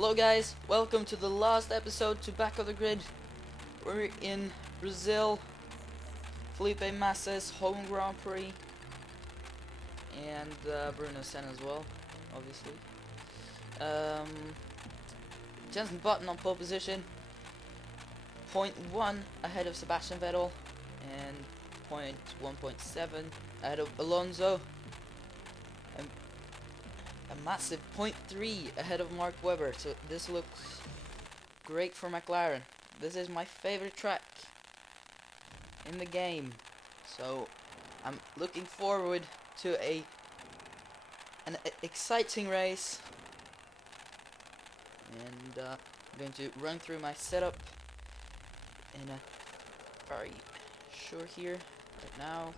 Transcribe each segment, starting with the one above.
Hello guys, welcome to the last episode to Back of the Grid. We're in Brazil, Felipe Massa's home Grand Prix, and Bruno Senna as well, obviously. Jensen Button on pole position, 0.1 ahead of Sebastian Vettel, and 1.7 ahead of Alonso. A massive 0.3 ahead of Mark Webber, so this looks great for McLaren. This is my favorite track in the game, so I'm looking forward to an exciting race. And I'm going to run through my setup in a very short here right now.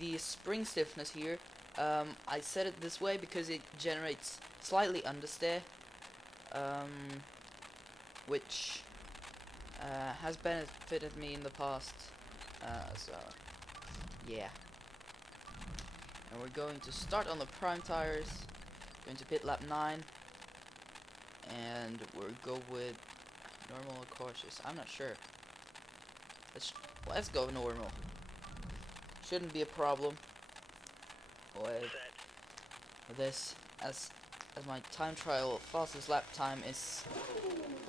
The spring stiffness here, I set it this way because it generates slightly understeer, which has benefited me in the past, so yeah. And we're going to start on the prime tires, going to pit lap 9, and we'll go with normal or cautious, I'm not sure. Let's go normal. Shouldn't be a problem with this, as my time trial fastest lap time is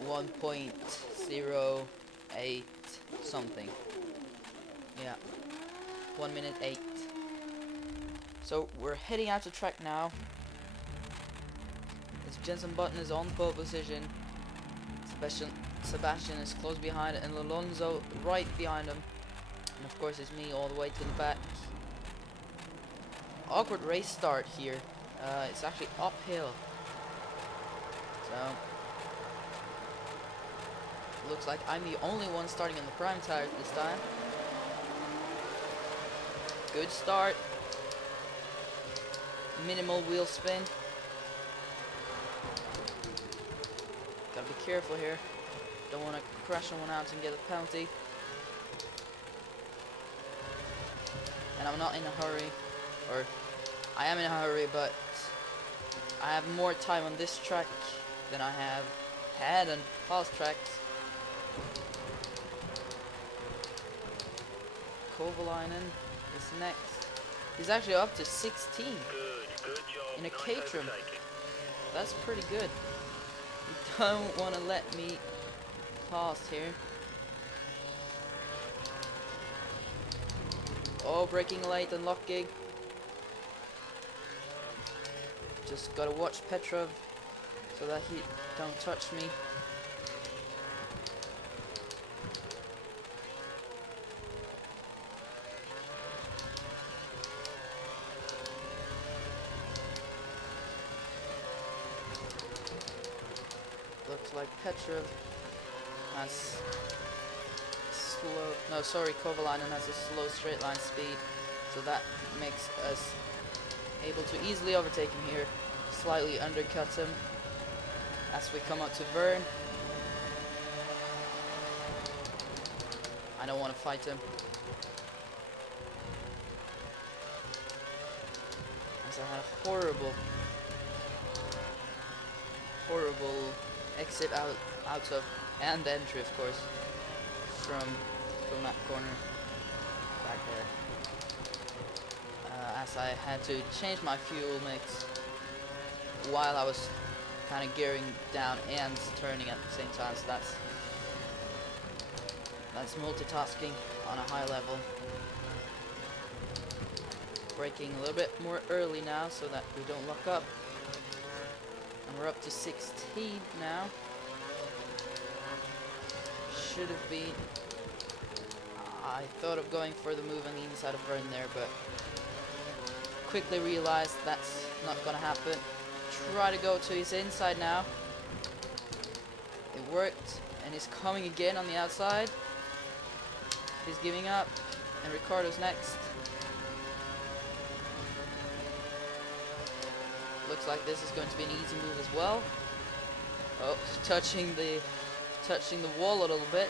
1.08 something. Yeah, 1 minute 8. So we're heading out to track now. As Jensen Button is on pole position, Sebastian is close behind, and Alonso right behind him. And of course it's me all the way to the back. Awkward race start here. It's actually uphill. So looks like I'm the only one starting on the prime tires this time. Good start. Minimal wheel spin. Gotta be careful here. Don't want to crash someone out and get a penalty. And I'm not in a hurry, or I am in a hurry, but I have more time on this track than I have had on past tracks. Kovalainen is next. He's actually up to 16 in a Caterham. That's pretty good. You don't want to let me pass here. Oh, braking late and lock gig. Just gotta watch Petrov so that he don't touch me. Looks like Petrov has Kovalainen has a slow straight line speed, so that makes us able to easily overtake him here, slightly undercut him as we come up to Vern. I don't want to fight him, as I had a horrible exit out of, and entry of course, from that corner back there, as I had to change my fuel mix while I was kind of gearing down and turning at the same time, so that's multitasking on a high level. Braking a little bit more early now so that we don't lock up, and we're up to 16 now. Should have been. I thought of going for the move on the inside of Vern there, but quickly realized that's not gonna happen. Try to go to his inside now. It worked, and he's coming again on the outside. He's giving up, and Ricardo's next. Looks like this is going to be an easy move as well. Oh, touching the wall a little bit.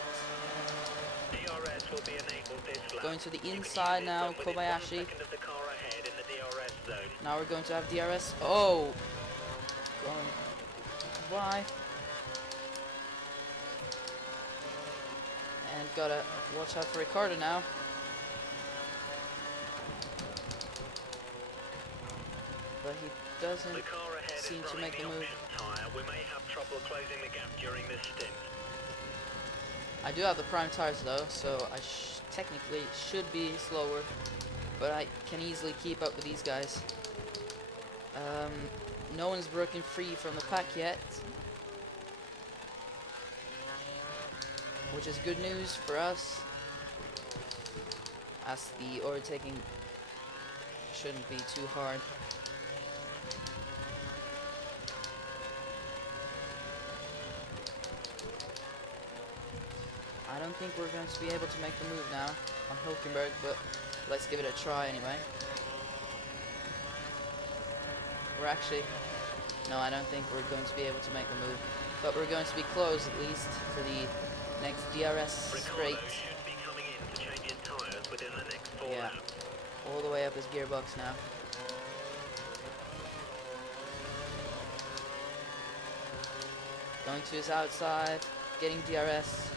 Going to the inside now, Kobayashi. Now we're going to have DRS. Oh! going wide. And gotta watch out for Ricardo now. But he doesn't seem to make the move. We may have trouble closing the gap during this stint. I do have the prime tires though, so I technically should be slower, but I can easily keep up with these guys. No one's broken free from the pack yet, which is good news for us, as the overtaking shouldn't be too hard. I don't think we're going to be able to make the move now on Hulkenberg, but let's give it a try anyway. We're actually... No, I don't think we're going to be able to make the move, but we're going to be close at least for the next DRS straight. Should be coming in to change his tires within the next 4 Yeah, laps. all the way up his gearbox now. Going to his outside, getting DRS.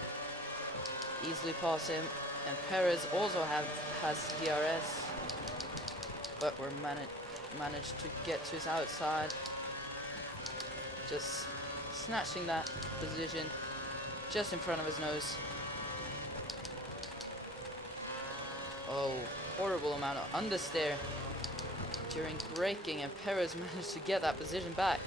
Easily pass him, and Perez also has DRS, but we're managed to get to his outside, just snatching that position just in front of his nose. Oh, horrible amount of understeer during braking, and Perez managed to get that position back.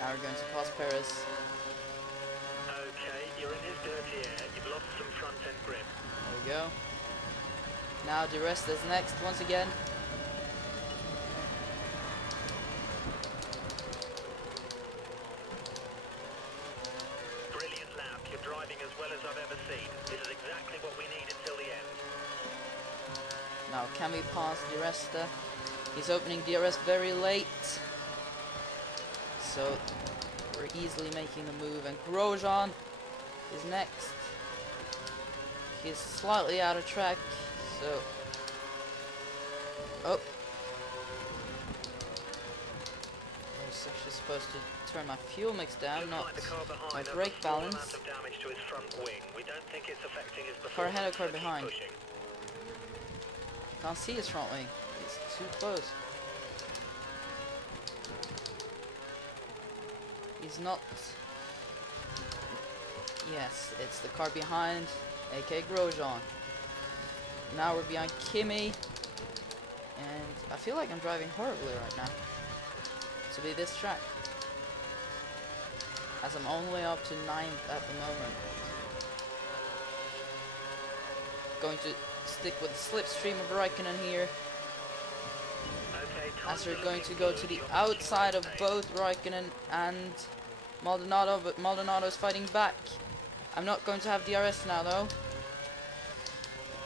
Now we're going to pass Perez. Okay, you're in his dirty air. You've lost some front end grip. There we go. Now the rest is next once again. Brilliant lap. You're driving as well as I've ever seen. This is exactly what we need until the end. Now can we pass DRS? He's opening DRS very late, so we're easily making the move. And Grosjean is next. He's slightly out of track, so... Oh! I was actually supposed to turn my fuel mix down, not my brake balance. Car ahead or car behind? Can't see his front wing. It's too close. He's not... Yes, it's the car behind, aka Grosjean. Now we're behind Kimi, and I feel like I'm driving horribly right now to be this track, as I'm only up to 9th at the moment. Going to stick with the slipstream of Raikkonen here, as we're going to go to the outside of both Raikkonen and Maldonado, but Maldonado is fighting back. I'm not going to have DRS now though,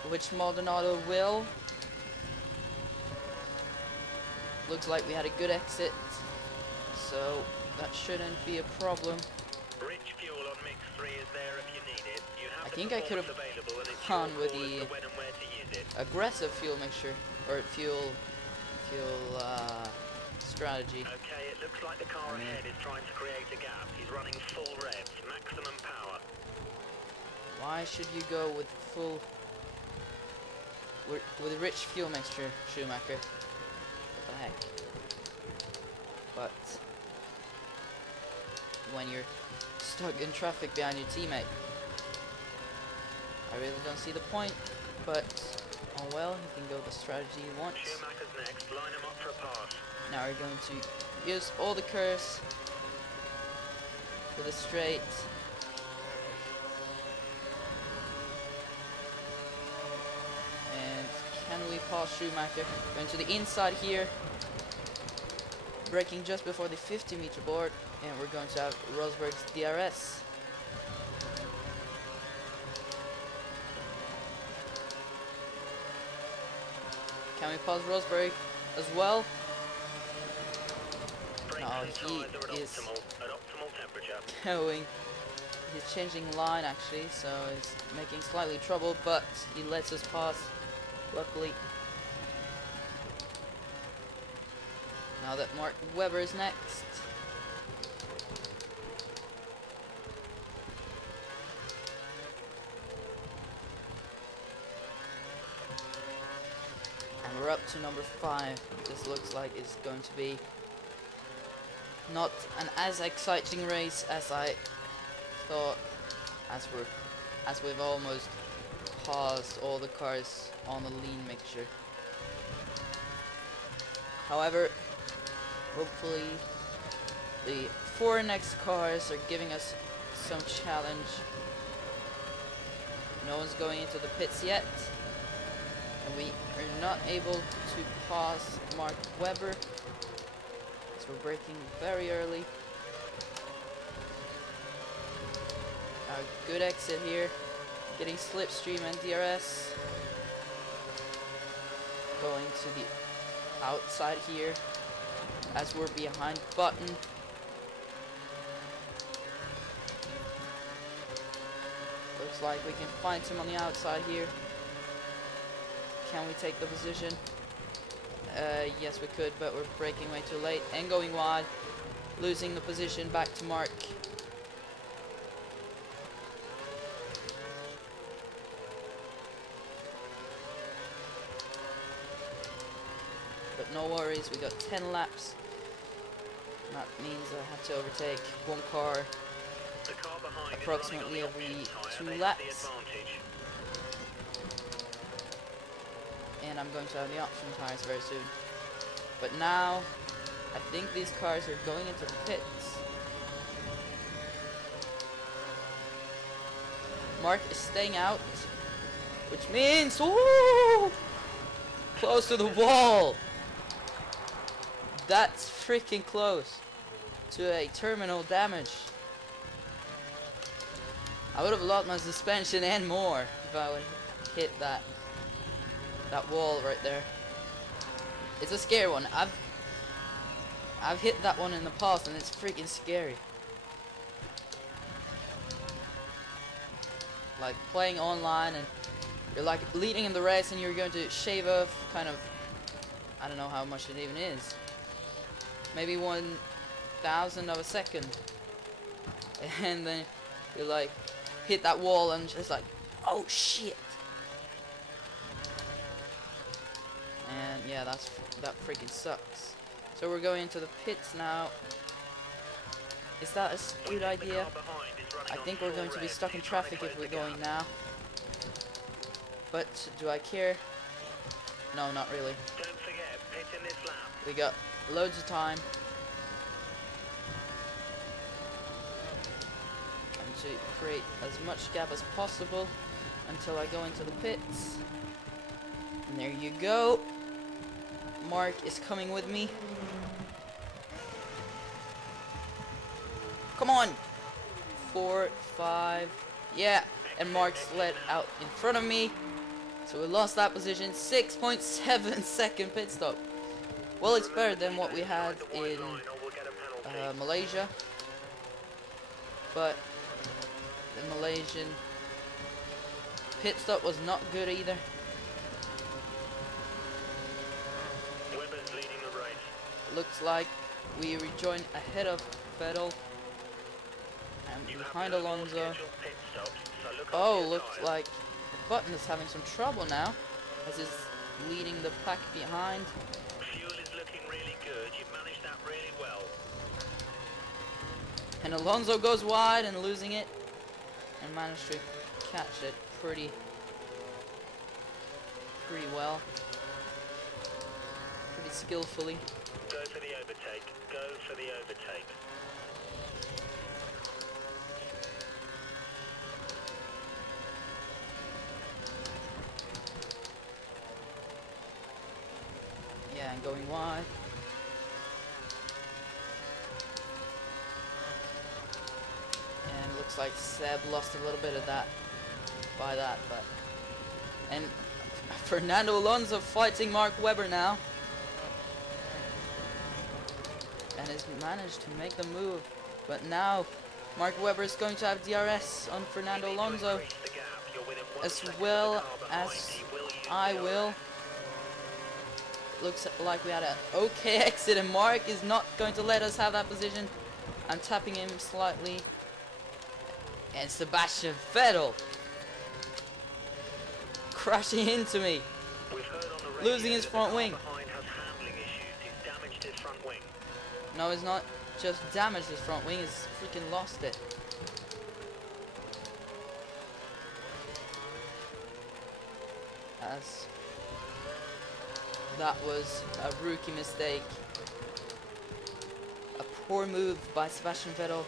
which Maldonado will. Looks like we had a good exit, so that shouldn't be a problem. Rich fuel on mix 3 is there if you need it. You have I think I could have gone with the aggressive fuel mixture, or fuel strategy. Okay, it looks like the car ahead is trying to create a gap. He's running full revs, maximum power. Why should you go with full... with a rich fuel mixture, Schumacher? What the heck? But... when you're stuck in traffic behind your teammate, I really don't see the point, but... oh well, he can go the strategy he wants. Schumacher's next, line him up for a pass. Now we're going to use all the curves for the straight. And can we pass Schumacher? Going to the inside here, braking just before the 50-meter board, and we're going to have Rosberg's DRS. Can we pause Roseberry as well? Brakes No, and he tyres are at is optimal temperature. going. He's changing line actually, so he's making slightly trouble, but he lets us pass, luckily. Now that Mark Webber is next. And we're up to number 5. This looks like it's going to be not an as exciting race as I thought, as we've almost paused all the cars on the lean mixture. However, hopefully the 4 next cars are giving us some challenge. No one's going into the pits yet, and we are not able to pass Mark Webber, so we're braking very early. A good exit here, getting slipstream and DRS. Going to the outside here as we're behind Button. Looks like we can find him on the outside here. Can we take the position? Yes we could, but we're braking way too late and going wide, losing the position back to Mark. But no worries, we got 10 laps. That means I have to overtake one car The car behind approximately is every running on the option 2 tyre. They have the laps. advantage. And I'm going to have the option tires very soon. But now, I think these cars are going into the pits. Mark is staying out, which means, ooh, close to the wall. That's freaking close to a terminal damage. I would have lost my suspension and more if I would hit that wall right there. It's a scary one. I've hit that one in the past and it's freaking scary. Like playing online and you're like leading in the race and you're going to shave off kind of, I don't know how much it even is, maybe 1,000 of a second, and then you like hit that wall and just like, oh shit. And yeah, that freaking sucks. So we're going into the pits now. Is that a good idea? I think we're going to be stuck in traffic if we're going now. But do I care? No, not really. Don't forget, pit in this lap. We got loads of time. And to create as much gap as possible until I go into the pits. And there you go. Mark is coming with me. Come on! 4, 5, yeah, and Mark's led out in front of me, so we lost that position. 6.7 second pit stop. Well, it's better than what we had in Malaysia, but the Malaysian pit stop was not good either. Webber's leading the race. Looks like we rejoined ahead of Vettel and behind Alonso. Oh, looks like Button is having some trouble now, as he's leading the pack behind. Fuel is looking really good. You've managed that really well. And Alonso goes wide and losing it, and managed to catch it pretty well, pretty skillfully. Go for the overtake. Go for the overtake. Yeah, and going wide. And it looks like Seb lost a little bit of that by that, but and of Fernando Alonso fighting Mark Webber now. And has managed to make the move. But now Mark Webber is going to have DRS on Fernando Alonso, as well as I will. Looks like we had an okay exit, and Mark is not going to let us have that position. I'm tapping him slightly. And Sebastian Vettel crashing into me, losing his front wing. No, he's not just damaged his front wing, he's freaking lost it. As that was a rookie mistake. A poor move by Sebastian Vettel.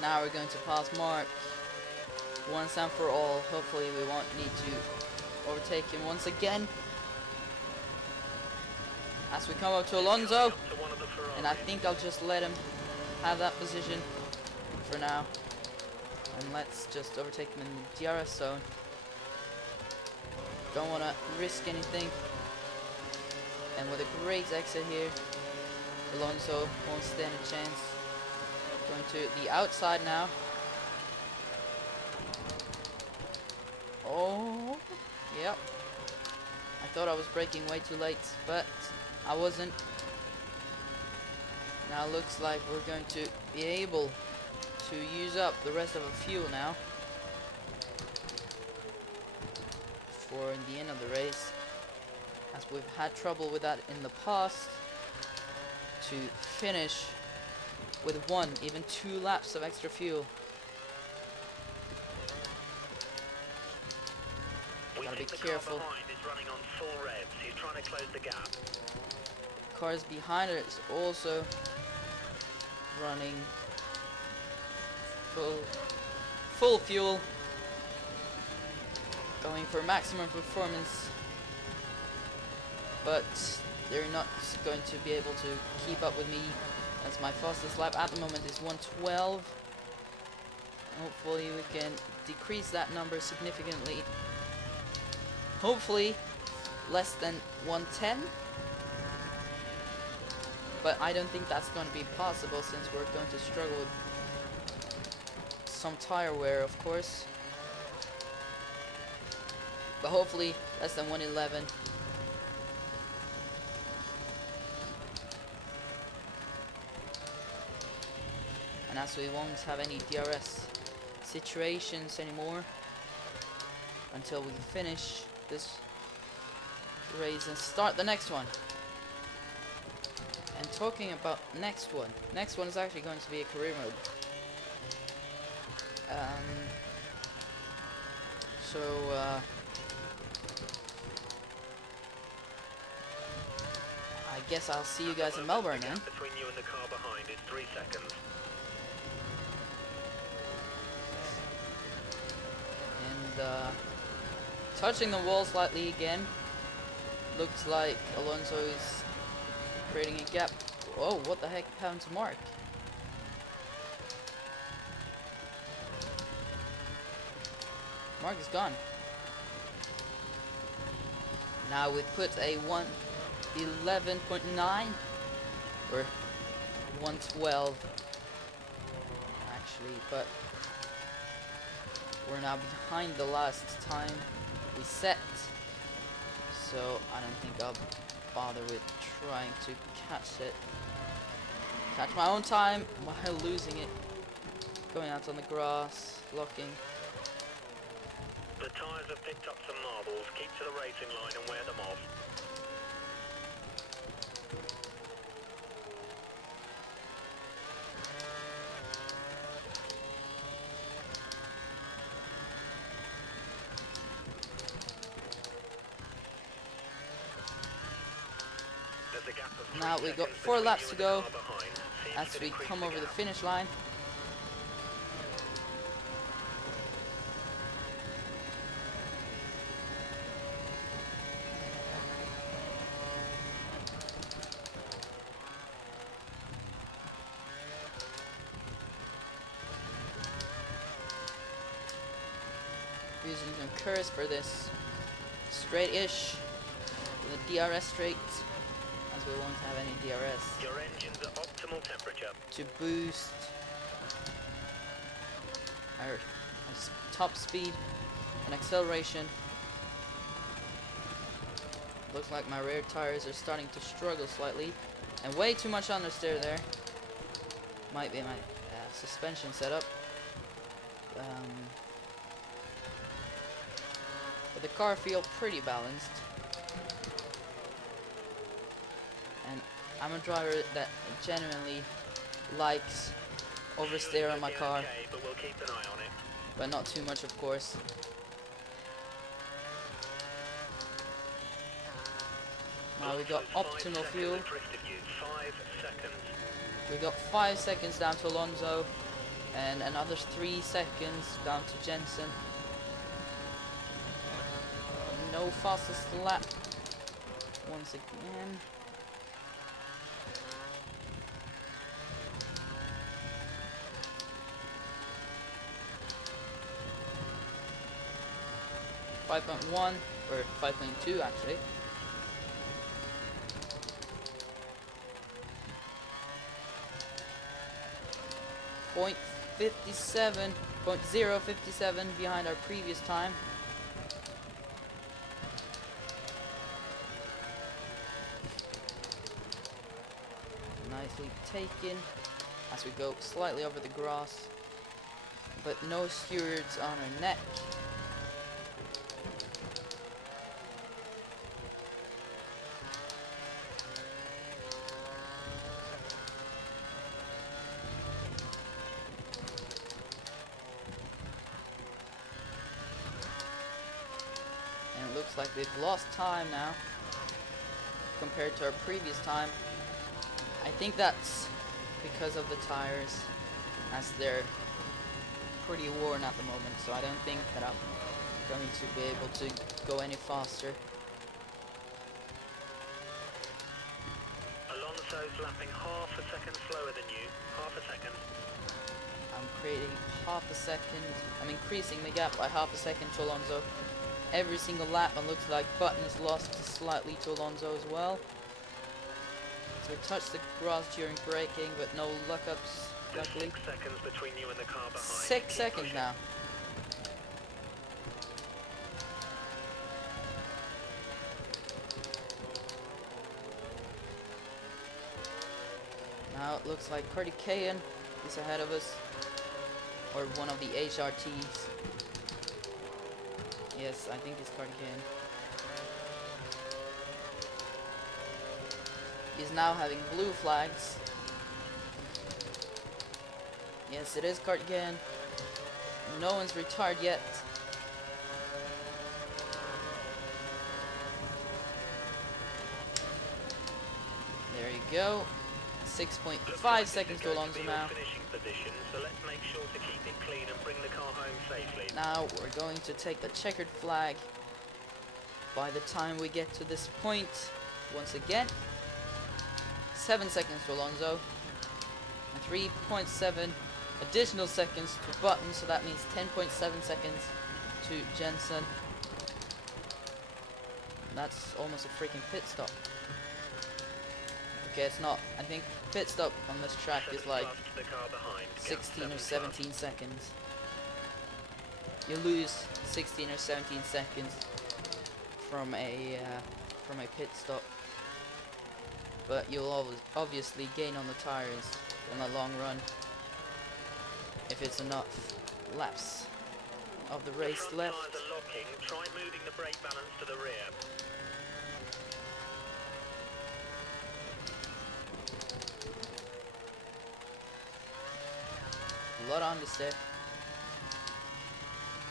Now we're going to pass Mark once and for all. Hopefully we won't need to overtake him once again. As we come up to Alonso, and I think I'll just let him have that position for now. And let's just overtake him in the DRS zone. Don't want to risk anything. And with a great exit here, Alonso won't stand a chance. Going to the outside now. Oh, yep. I thought I was braking way too late, but I wasn't. Now looks like we're going to be able to use up the rest of our fuel now for the end of the race, as we've had trouble with that in the past, to finish with 1, even 2 laps of extra fuel. Gotta be careful. Cars behind it is also running full fuel, going for maximum performance, but they're not going to be able to keep up with me, as my fastest lap at the moment is 1:12. Hopefully we can decrease that number significantly. Hopefully less than 1:10. But I don't think that's going to be possible, since we're going to struggle with some tire wear, of course. But hopefully less than 1:11. And as we won't have any DRS situations anymore until we finish this race and start the next one. And talking about next one is actually going to be a career mode. I guess I'll see you guys in Melbourne then. Between you and the car behind is 3 seconds. And touching the wall slightly again. Looks like Alonso is creating a gap. Oh, what the heck happened to Mark? Mark is gone. Now we put a 1:11.9 or 1:12 actually, but we're now behind the last time we set, so I don't think I'll bother with trying to catch my own time while losing it. Going out on the grass, locking. The tyres have picked up some marbles. Keep to the racing line and wear them off. Now we got 4 laps to go as we come over the finish line. curse for this. Straight-ish. The DRS straight. As we won't have any DRS. Your engines at optimal temperature. To boost our top speed and acceleration. Looks like my rear tires are starting to struggle slightly. And way too much understeer there. Might be my suspension setup. But the car feels pretty balanced. And I'm a driver that genuinely likes oversteer on my car. Okay, but we'll keep an eye on it. But not too much, of course. Now we got optimal fuel. 5 seconds. We got 5 seconds down to Alonso. And another 3 seconds down to Jensen. No fastest lap. Once again. .1 or 5.2 actually. .057 behind our previous time. Nicely taken as we go slightly over the grass, but no stewards on our neck. Looks like they've lost time now compared to our previous time. I think that's because of the tires, as they're pretty worn at the moment, so I don't think that I'm going to be able to go any faster. Alonso's lapping half a second slower than you. Half a second. I'm creating half a second. I'm increasing the gap by half a second to Alonso. Every single lap, and looks like Button is lost slightly to Alonso as well. So we touched the grass during braking, but no luck-ups, luckily. 6 seconds between you and the car behind. 6 seconds now. Now it looks like Cardi Cayan is ahead of us, or one of the HRTs. Yes, I think it's Cardigan. He's now having blue flags. Yes, it is Cardigan. No one's retired yet. There you go. 6.5 seconds to Alonso now. Position, so let's make sure to keep it clean and bring the car home safely. Now we're going to take the checkered flag by the time we get to this point. Once again, 7 seconds to Alonso and 3.7 additional seconds to Button, so that means 10.7 seconds to Jensen. That's almost a freaking pit stop. Okay, it's not. I think pit stop on this track is like 16 or 17 seconds. You lose 16 or 17 seconds from a pit stop, but you'll obviously gain on the tires in the long run if it's enough laps of the race left. Tires are locking. Try moving the brake balance to the rear. A lot on this there.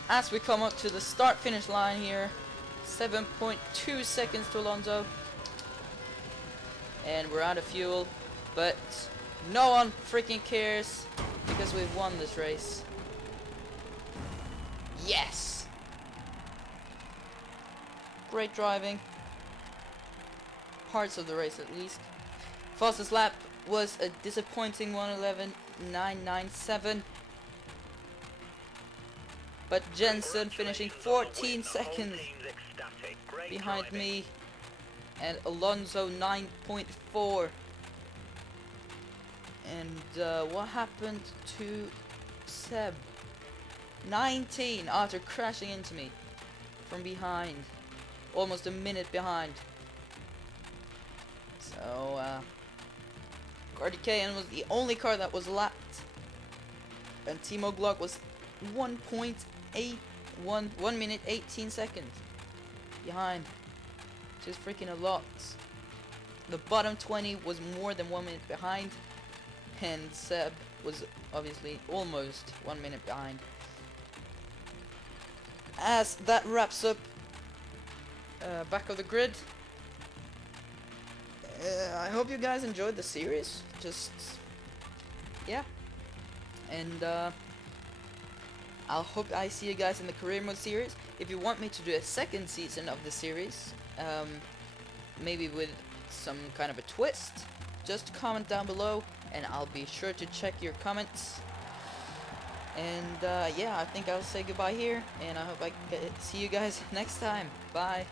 As we come up to the start finish line here, 7.2 seconds to Alonso, and we're out of fuel, but no one freaking cares because we've won this race. Yes! Great driving. Parts of the race at least. Fastest lap was a disappointing 1:11.997. but Jensen finishing 14 seconds behind me, and Alonso 9.4. And what happened to Seb? 19 after crashing into me from behind, almost a minute behind. So Cardicayan was the only car that was lapped, and Timo Glock was 1 minute 18 seconds behind, which is freaking a lot. The bottom 20 was more than 1 minute behind, and Seb was obviously almost 1 minute behind. As that wraps up back of the grid, I hope you guys enjoyed the series. Just yeah, and I'll hope I see you guys in the career mode series. If you want me to do a second season of the series, maybe with some kind of a twist, just comment down below and I'll be sure to check your comments. And yeah, I think I'll say goodbye here, and I hope I see you guys next time. Bye.